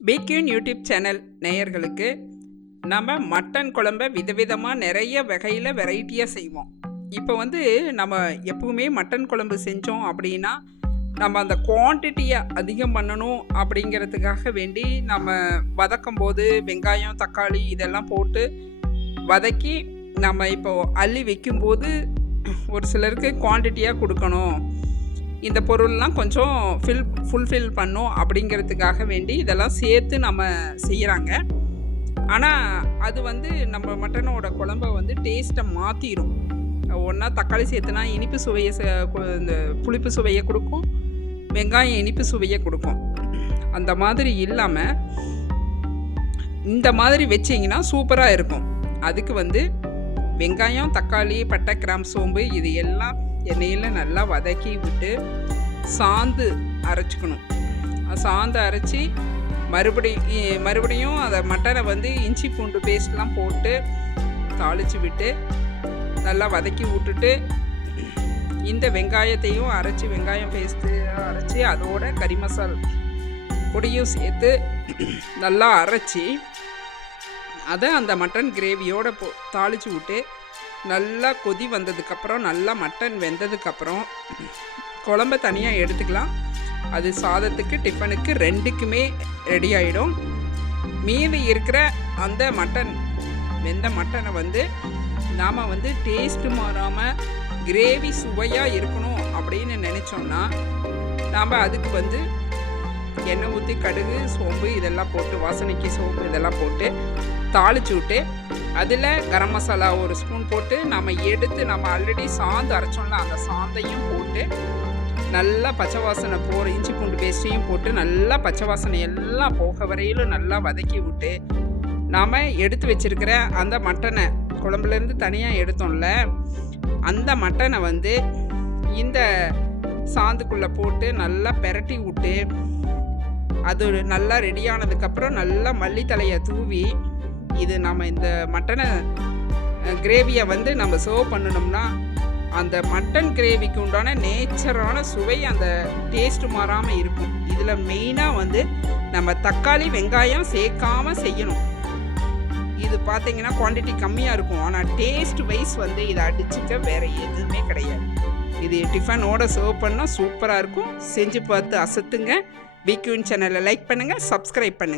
பிக்யூன் YouTube channel நேயர்களுக்கு நம்ம mutton குழம்ப விதவிதமாக நிறைய வகையில் வெரைட்டியாக செய்வோம். இப்போ நம்ம எப்பவுமே மட்டன் குழம்பு செஞ்சோம் அப்படின்னா நம்ம அந்த குவான்டிட்டியை அதிகம் பண்ணணும் அப்படிங்கிறதுக்காக வேண்டி நம்ம வதக்கும் போது வெங்காயம் தக்காளி இதெல்லாம் போட்டு வதக்கி நம்ம இப்போ அள்ளி வைக்கும்போது ஒரு சிலருக்கு குவான்டிட்டியாக கொடுக்கணும், இந்த பொருள்லாம் கொஞ்சம் ஃபுல்ஃபில் பண்ணும் அப்படிங்கிறதுக்காக வேண்டி இதெல்லாம் சேர்த்து நம்ம செய்கிறாங்க. ஆனால் அது நம்ம மட்டனோட குழம்ப டேஸ்ட்டை மாற்றிடும். ஒன்றா தக்காளி சேர்த்துனா இனிப்பு சுவையை இந்த புளிப்பு சுவையை கொடுக்கும், வெங்காயம் இனிப்பு சுவையை கொடுக்கும். அந்த மாதிரி இல்லாமல் இந்த மாதிரி வச்சிங்கன்னா சூப்பராக இருக்கும். அதுக்கு வெங்காயம் தக்காளி பட்டை கிராம்பு சோம்பு இது எல்லாம் எண்ணெயில் நல்லா வதக்கி விட்டு சாந்து அரைச்சிக்கணும். சாந்து அரைச்சி மறுபடியும் அதை மட்டனை இஞ்சி பூண்டு பேஸ்ட்லாம் போட்டு தாளித்து விட்டு நல்லா வதக்கி விட்டுட்டு இந்த வெங்காயத்தையும் அரைச்சி வெங்காயம் பேஸ்ட்டு அரைச்சி அதோட கறி மசால் பொடியும் சேர்த்து நல்லா அரைச்சி அதை அந்த மட்டன் கிரேவியோடு தாளித்து விட்டு நல்லா கொதி வந்ததுக்கப்புறம் நல்லா மட்டன் வெந்ததுக்கப்புறம் குழம்ப தனியாக எடுத்துக்கலாம். அது சாதத்துக்கு டிஃபனுக்கு ரெண்டுக்குமே ரெடி ஆகிடும். மீதி இருக்கிற அந்த வெந்த மட்டனை நாம் டேஸ்ட்டு மாறாமல் கிரேவி சுவையாக இருக்கணும் அப்படின்னு நினச்சோம்னா நாம் அதுக்கு எண்ணெய் ஊற்றி கடுகு சோம்பு இதெல்லாம் போட்டு வாசனைக்கு சோம்பு இதெல்லாம் போட்டு தாளிச்சு விட்டு அதில் கரம் மசாலா ஒரு ஸ்பூன் போட்டு நம்ம எடுத்து நம்ம ஆல்ரெடி சாந்து அரைச்சோம்ல அந்த சாந்தையும் போட்டு நல்லா பச்சை வாசனை போகிற இஞ்சி பூண்டு பேஸ்ட்டையும் போட்டு நல்லா பச்சை வாசனை எல்லாம் போக வரையிலும் நல்லா வதக்கி விட்டு நாம் எடுத்து வச்சிருக்கிற அந்த மட்டனை குழம்புலேருந்து தனியாக எடுத்தோம்ல அந்த மட்டனை இந்த சாந்துக்குள்ளே போட்டு நல்லா பெரட்டி விட்டு அது நல்லா ரெடியானதுக்கப்புறம் நல்லா மல்லித்தலையை தூவி இது நம்ம இந்த மட்டனை கிரேவியை நம்ம சர்வ் பண்ணணும்னா அந்த மட்டன் கிரேவிக்கு உண்டான நேச்சரான சுவை அந்த டேஸ்ட்டு மாறாமல் இருக்கும். இதில் மெயினாக நம்ம தக்காளி வெங்காயம் சேர்க்காமல் செய்யணும். இது பார்த்தீங்கன்னா குவான்டிட்டி கம்மியாக இருக்கும், ஆனால் டேஸ்ட் வைஸ் இதை அடிச்சுக்க வேறு எதுவுமே கிடையாது. இது டிஃபனோட சர்வ் பண்ணால் சூப்பராக இருக்கும். செஞ்சு பார்த்து அசத்துங்க. பிக்யூன் சேனலை லைக் பண்ணுங்கள், சப்ஸ்கிரைப் பண்ணுங்கள்.